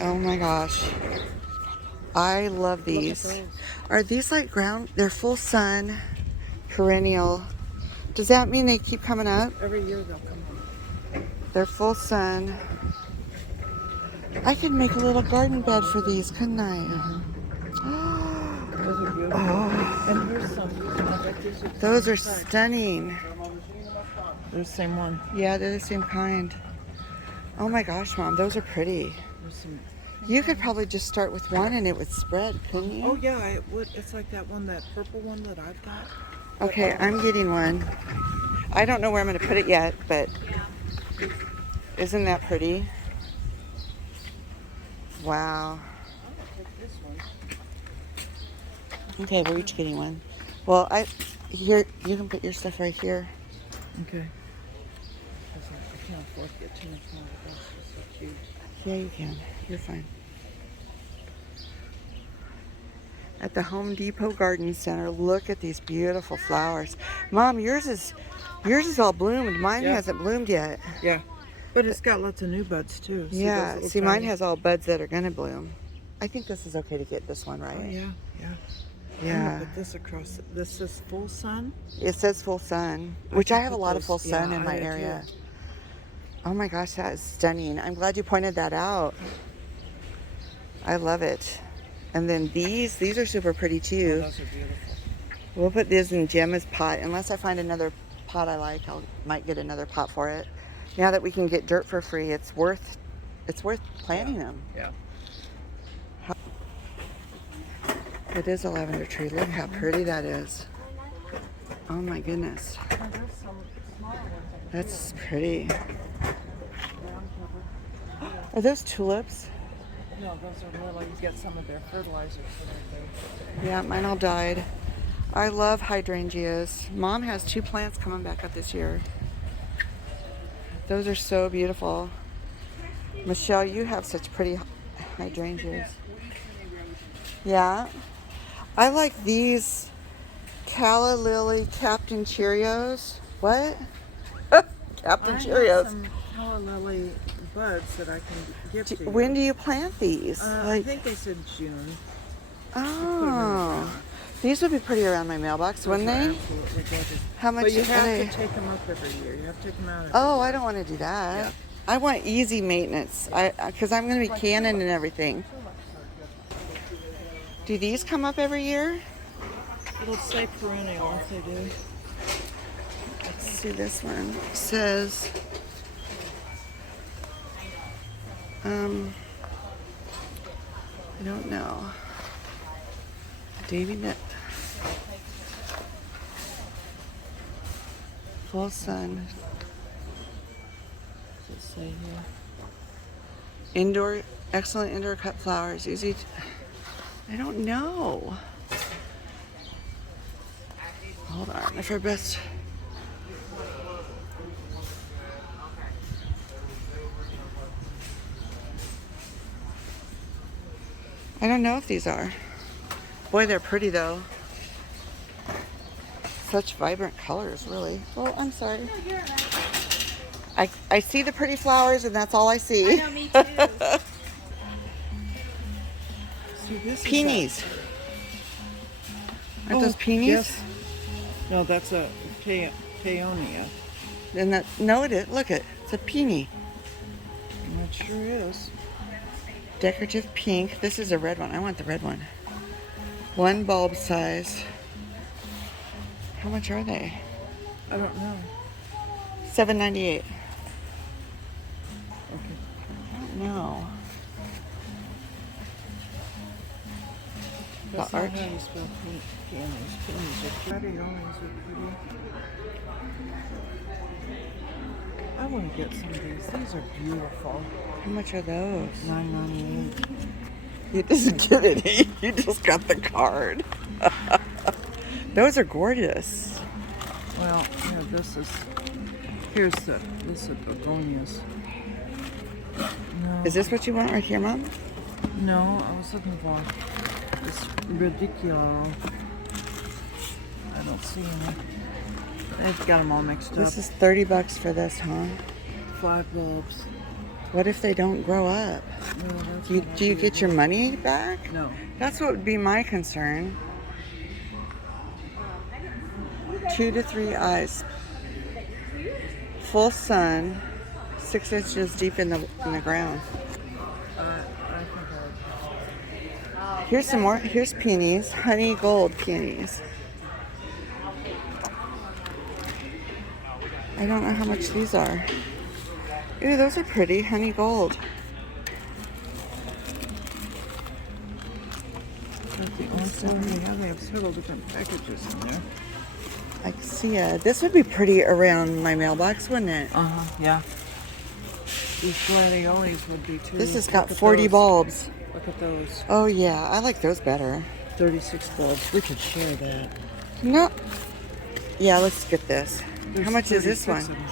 Oh my gosh. I love Look at these. those. Are these like ground? They're full sun, perennial. Does that mean they keep coming up? Every year they'll come up. They're full sun. I could make a little garden bed for these, couldn't I? Those are beautiful. Oh, And here's some. I bet these are the those same are size. stunning. They're the same one. Yeah, they're the same kind. Oh my gosh, Mom, those are pretty. There's some. You could probably just start with one and it would spread, couldn't you? Oh yeah, it would. It's like that one, that purple one that I've got. Okay, I'm getting one. I don't know where I'm going to put it yet, but isn't that pretty? Wow. I'm gonna take this one. Okay, we're each getting one. Well, here you can put your stuff right here. Okay. I can't afford to get too much more. That's just so cute. Yeah, you can. You're fine. At the Home Depot Garden Center, look at these beautiful flowers. Mom, yours is all bloomed. Mine Yeah. hasn't bloomed yet. Yeah. But it's got lots of new buds too. Yeah, those see, little mine tiny- has all buds that are going to bloom. I think this is okay to get this one, right? Oh yeah, yeah. I'm Yeah. gonna put this across. This is full sun. It says full sun, I which I can have a put lot of those- full sun yeah, in I my do too. area. Oh my gosh, that is stunning. I'm glad you pointed that out. I love it. And then these are super pretty Oh, too. those are beautiful. We'll put this in Gemma's pot. Unless I find another pot I like, might get another pot for it. Now that we can get dirt for free, it's worth planting them. Yeah. It is a lavender tree. Look how pretty that is. Oh my goodness. Oh, there's some smaller ones. That's pretty. Ground cover. Are those tulips? No, those are lilies. Get some of their fertilizers that are there. Yeah, mine all died. I love hydrangeas. Mom has 2 plants coming back up this year. Those are so beautiful. Michelle, you have such pretty hydrangeas. Yeah. I like these Calla Lily Captain Cheerios. What? Captain I have Cheerios. some calla lily buds that I can give to you. When do you plant these? I think they said June. Oh. These would be pretty around my mailbox, wouldn't Those are they? absolutely gorgeous. How much But you are have they? to take them up every year. You have to take them out. Oh, I don't want to do that. Yeah. I want easy maintenance. Because I'm going to be canning and everything. Do these come up every year? It'll say perennial if they do. Let's see this one. It says, I don't know. Davy Knit. Full sun. Does it say here? Indoor, excellent indoor cut flowers. Easy. I don't know. Hold on. If our best. I don't know if these are. Boy, they're pretty though. Such vibrant colors, really. Oh, I'm sorry. I see the pretty flowers and that's all I see. I know, me too. See, this is Peonies. Aren't those Oh, peonies? yes. No, that's a peony. And that, no, it is. Look it. It's a peony. It sure is. Decorative pink. This is a red one. I want the red one. 1 bulb size. How much are they? I don't know. $7.98. Okay. I don't know. That's The not art. how you spell peonies. Peonies are pretty. Peonies are pretty. I want to get some of these. These are beautiful. How much are those? $9.98. You didn't get any. You just got the card. Those are gorgeous. Well, yeah, this is begonias. No, Is this what you want right here, Mom? no, I was looking for this ridiculous. I don't see any. They've got them all mixed up. This is $30 for this, huh? 5 bulbs. What if they don't grow up? No, that's Do you get your money back? No. That's what would be my concern. 2 to 3 eyes. Full sun, 6 inches deep in the ground. I think Here's some more. Here's peonies, honey gold peonies. I don't know how much these are. Ooh, those are pretty, honey gold. they have several different packages in there. I can see it. This would be pretty around my mailbox, wouldn't it? Yeah. These gladiolus would be too. This has got Look at 40 those. bulbs. Look at those. Oh yeah, I like those better. 36 bulbs. We could share that. No. Yeah, let's get this. There's How much is this 36 one? of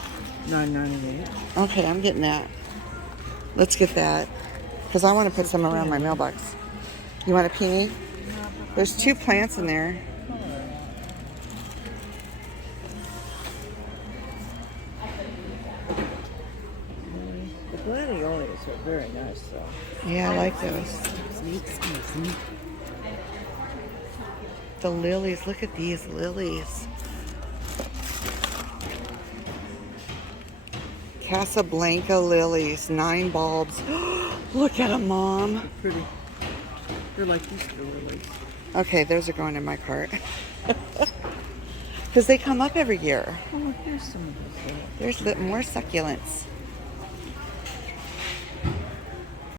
them. $9.98. Okay, I'm getting that. Let's get that. Because I want to put some around my mailbox. You want a peony? There's 2 plants in there. The gladiolus are very nice, though. Yeah, I like those. The lilies. Look at these lilies. Casablanca lilies. 9 bulbs. Look at them, Mom. Pretty. They're like Easter lilies. Okay, those are going in my cart. Because they come up every year. Oh, look, here's some of those. There's more succulents.